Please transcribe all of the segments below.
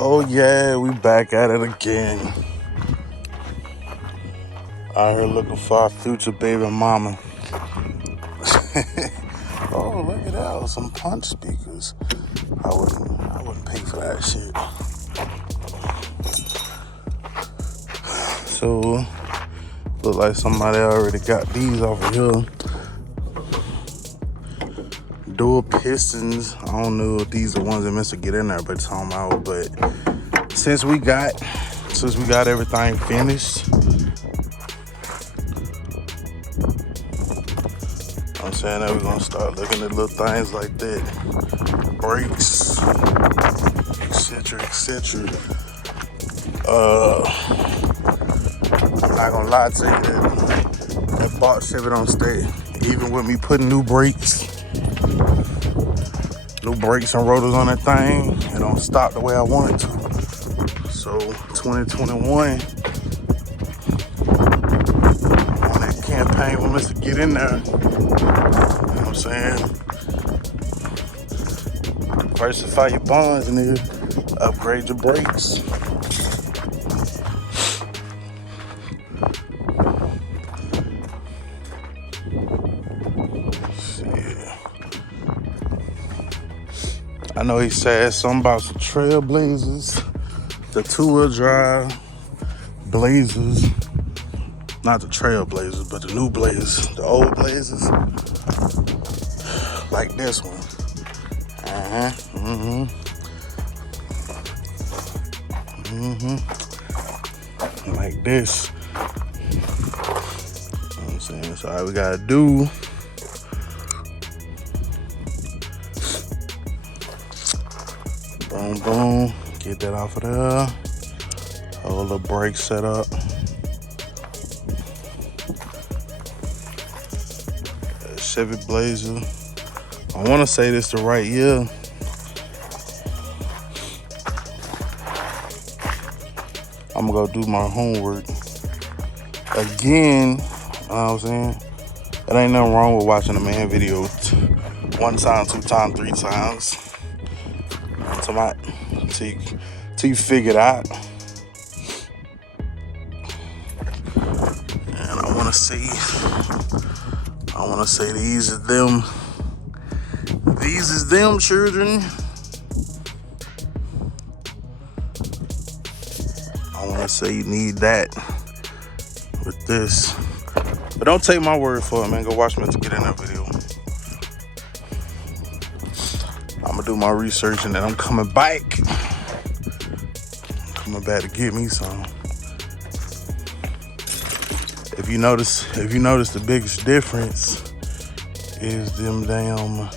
Oh yeah, we back at it again. Out here looking for our future baby mama. Oh, look at that, some punch speakers. I wouldn't pay for that shit. So, look like somebody already got these over here. Dual pistons. I don't know if these are ones that meant to get in there, but talking about. But since we got everything finished, I'm saying that we're gonna start looking at little things like that, brakes, etc., etc. I'm not gonna lie to you, that box Chevy don't stay. Even with me putting new brakes and rotors on that thing, it don't stop the way I want it to. So 2021, on that campaign for us to get in there, you know what I'm saying? Diversify your bonds and then upgrade your brakes. I know he said something about some Trailblazers, the two-wheel drive Blazers, not the Trailblazers, but the new Blazers, the old Blazers, like this one. Like this. You know what I'm saying? So all we gotta do, boom, get that off of there. Whole little brake set up. Chevy Blazer. I want to say this the right year. I'm gonna go do my homework again. You know what I'm saying? It ain't nothing wrong with watching a man video 1 time, 2 times, 3 times. Till you figure it out. And I wanna say these is them. These is them, children. I wanna say you need that with this. But don't take my word for it, man. Go watch me to get in that video. I'm gonna do my research and then I'm coming back. To get me some. If you notice the biggest difference is them damn.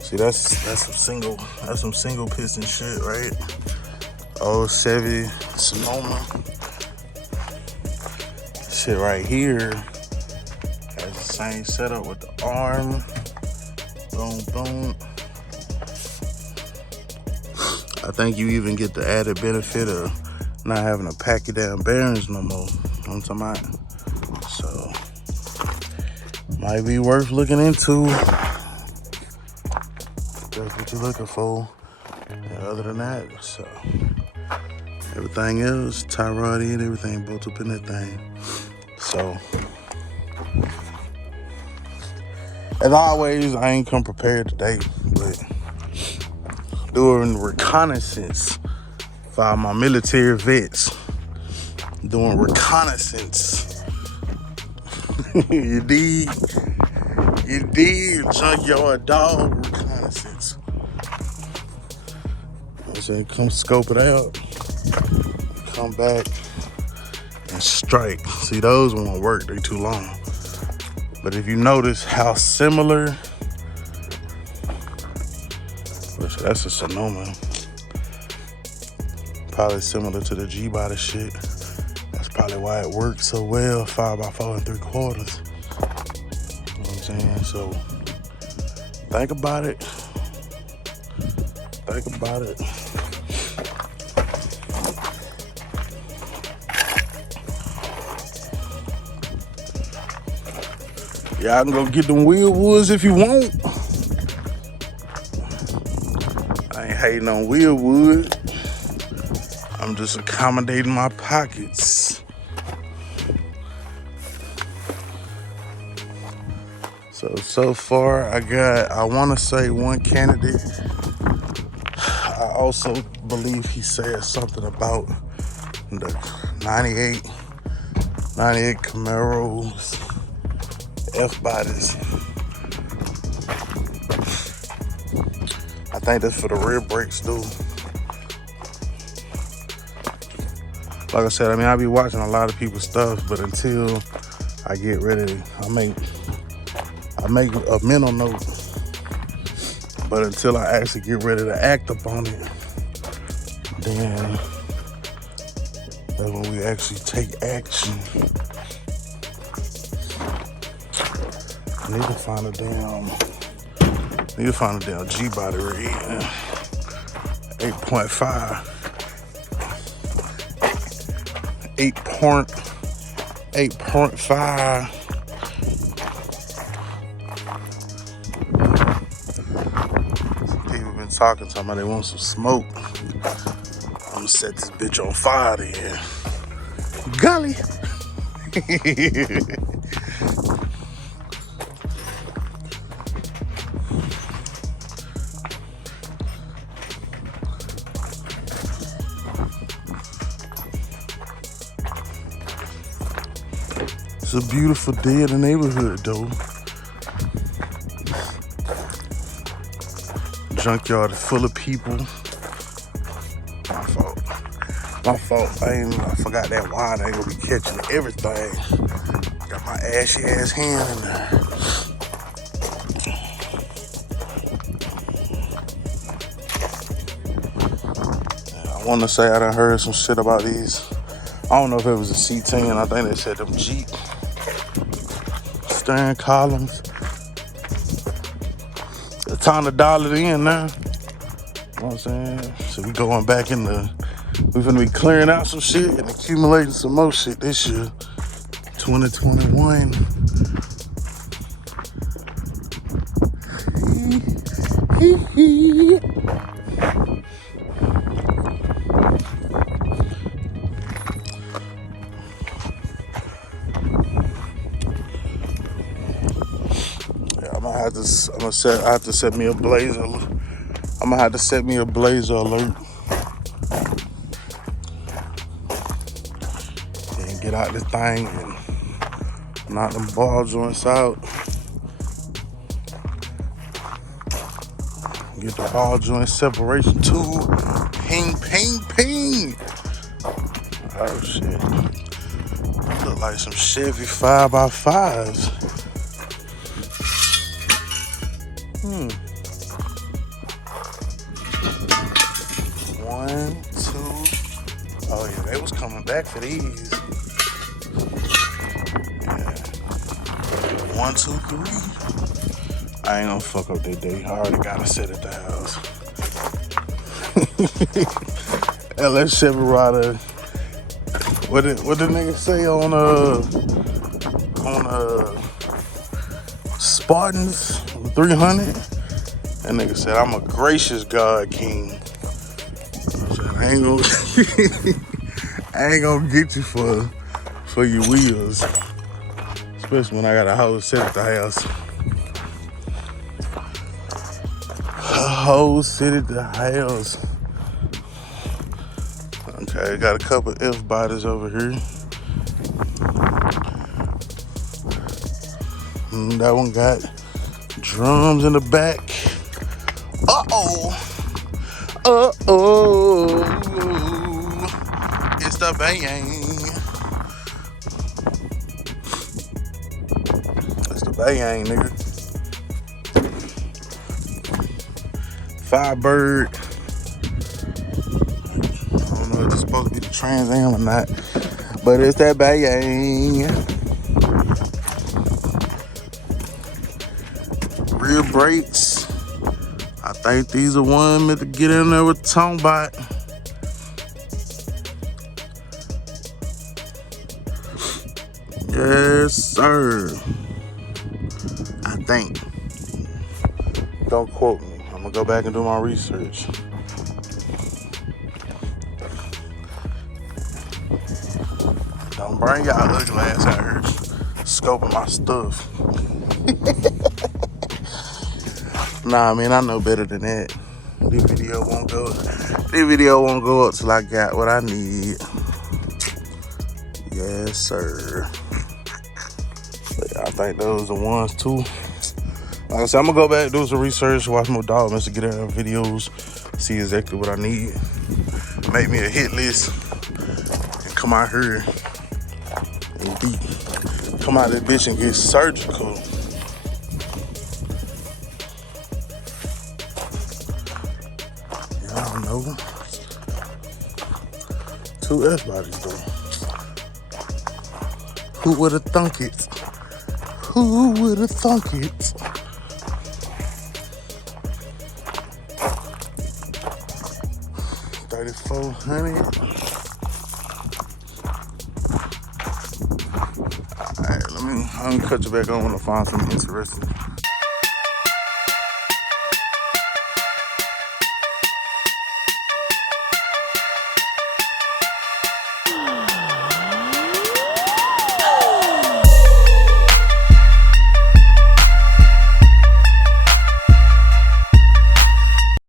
See, that's some single piston shit, right? Old Chevy Sonoma shit right here has the same setup with the arm. Boom. I think you even get the added benefit of not having to pack your damn bearings no more. You know what I'm talking about? So, might be worth looking into. That's what you're looking for. And other than that, so everything else, tie rod in, everything built up in that thing. So, as always, I ain't come prepared today, but doing reconnaissance for my military vets. Doing reconnaissance. You dig, junkyard dog reconnaissance. I said, come scope it out, come back and strike. See, those won't work, they too long. But if you notice how similar, that's a Sonoma. Probably similar to the G-body shit. That's probably why it worked so well, 5x4 3/4. You know what I'm saying? So think about it. Y'all can go get them wheel woods if you want. accommodating on wheel wood. I'm just accommodating my pockets. So far I want to say one candidate. I also believe he said something about the 98 Camaros, F-bodies. I think that's for the rear brakes, dude. Like I said, I mean, I be watching a lot of people's stuff, but until I get ready, I make a mental note. But until I actually get ready to act upon it, then that's when we actually take action. I need to find a damn G body right here. 8.5. 8.5. People been talking about they want some smoke. I'm gonna set this bitch on fire then. Golly. It's a beautiful day in the neighborhood, though. Junkyard is full of people. My fault. I forgot that wine. I ain't gonna be catching everything. Got my ashy ass hand in there. I want to say I done heard some shit about these. I don't know if it was a C10. I think they said them Jeep steering columns. It's time to dial it in now. You know what I'm saying? So we going back in the. We're gonna be clearing out some shit and accumulating some more shit this year. 2021. I have to set me a blazer. I'm gonna have to set me a blazer alert. And get out this thing and knock them ball joints out. Get the ball joint separation tool. Ping, ping, ping. Oh shit. Look like some Chevy 5x5s. 1, 2. Oh yeah, they was coming back for these. Yeah. 1, 2, 3. I ain't gonna fuck up their day. I already got a set at the house. LS Chevy Rider. What the nigga say on Spartans 300? That nigga said, I'm a gracious God King. I ain't gonna get you for your wheels. Especially when I got a whole set at the house. A whole set at the house. Okay, got a couple F bodies over here. That one got drums in the back. Uh-oh. It's the bang. It's the bang, nigga. Firebird. I don't know if it's supposed to be the Trans Am or not, but it's that bang. Rear brakes. I think these are one meant to get in there with Tomebot. Yes, sir. I think. Don't quote me. I'm gonna go back and do my research. Don't bring y'all ugly ass out here scoping my stuff. Nah, man, I know better than that. This video won't go up till I got what I need. Yes, sir. But I think those are the ones too. Like I said, I'm gonna go back, do some research, watch more dog mess to get out videos, see exactly what I need. Make me a hit list and come out here and come out of this bitch and get surgical. I don't know. 2 S bodies though. Who would've thunk it? Who would've thunk it? $3,400. Alright, let me cut you back on when I find something interesting.